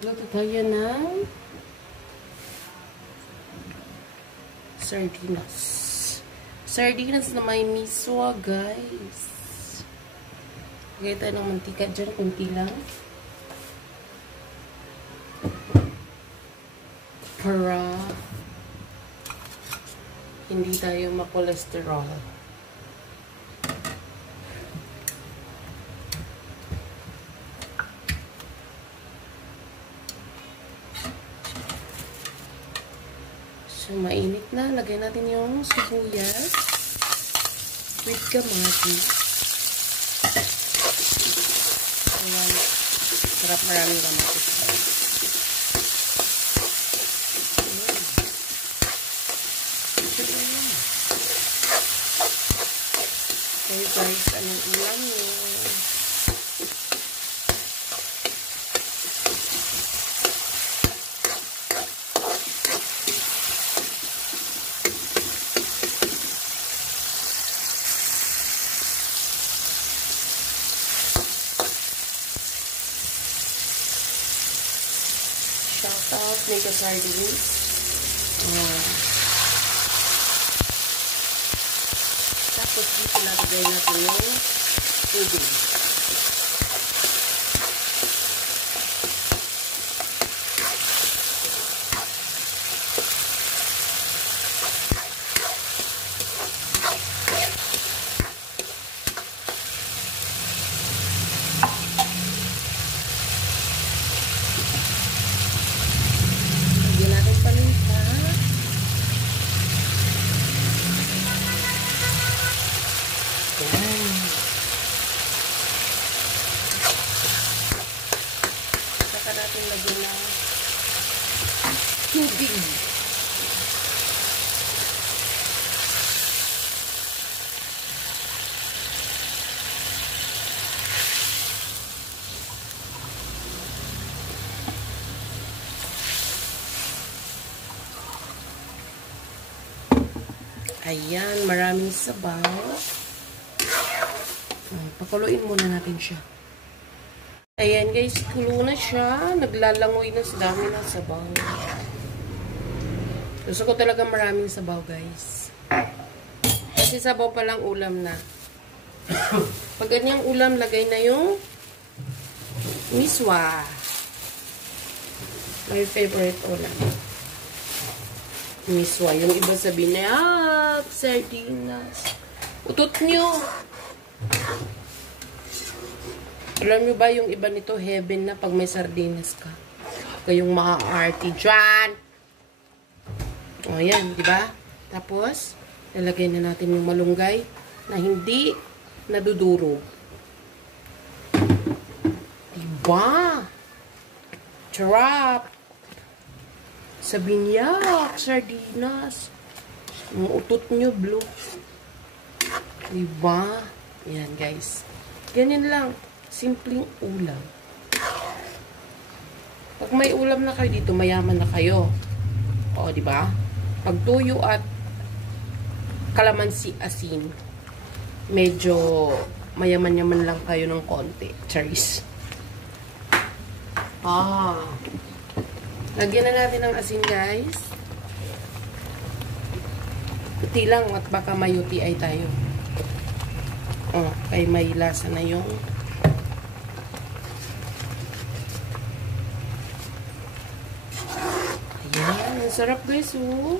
Magluto tayo ng sardinas. Sardinas na may miswa, guys. Lagay tayo ng mantika dyan, kunti lang. Para hindi tayo makolesterol. So, mainit na. Lagay natin yung sibuyas with kamatis. Ayan. Sarap, maraming kamatis. Okay guys, anong ulam nyo? Shout out, Mega Sardines. Tapos dito nalagay natin yung tubig. Lagyan natin paminta. Saka natin lagyan ng tubig. Ayan, maraming sabaw. Pakuluin muna natin siya. Ayan guys, kulo na siya. Naglalangoy na sa dami ng sabaw. Gusto ko talaga maraming sabaw guys. Kasi sabaw palang ulam na. Pag ganyang ulam, lagay na yung miswa. My favorite ulam. Miswa. Yung iba sabihin na, sardinas. Utot nyo. Alam nyo ba yung iba nito, heaven na pag may sardinas ka. Kayong maka-arty dyan. O, yan, di ba? Tapos, lalagay na natin yung malunggay na hindi nadudurog. Diba? Charap! Sabinyak, sardinas. Ang utot nyo, blue. Diba? Yan, guys. Ganyan lang. Simpleng ulam. Pag may ulam na kayo dito, mayaman na kayo. O, diba? Pag tuyo at kalamansi asin, medyo mayaman-yaman lang kayo ng konti. Charis. Lagyan na natin ng asin, guys. Puti lang at baka may UTI tayo. Kaya may lasa na yung ayan, ang sarap guys, oh.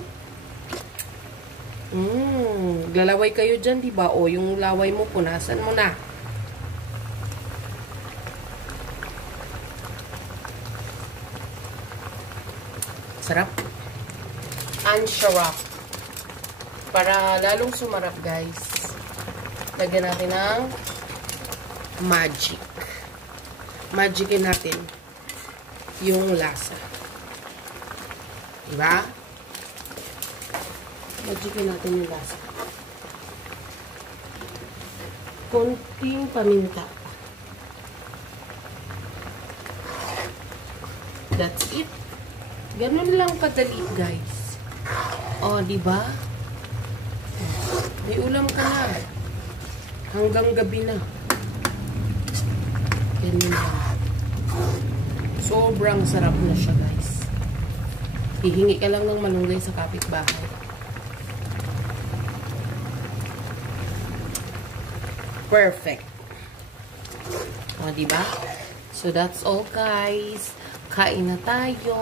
Lalaway kayo dyan, diba? O, yung laway mo, punasan mo na. Sarap. Unsharap. Para lalong sumarap, guys. Lagyan natin ng magic. Magicin natin yung lasa. Diba? Magicin natin yung lasa. Konting paminta. That's it. Ganun lang kadali, guys. O, diba? May ulam ka na. Hanggang gabi na. Ganyan lang. Sobrang sarap na siya, guys. Hihingi ka lang ng malunggay sa kapitbahay. Perfect. O, diba? So, that's all, guys. Kain na tayo.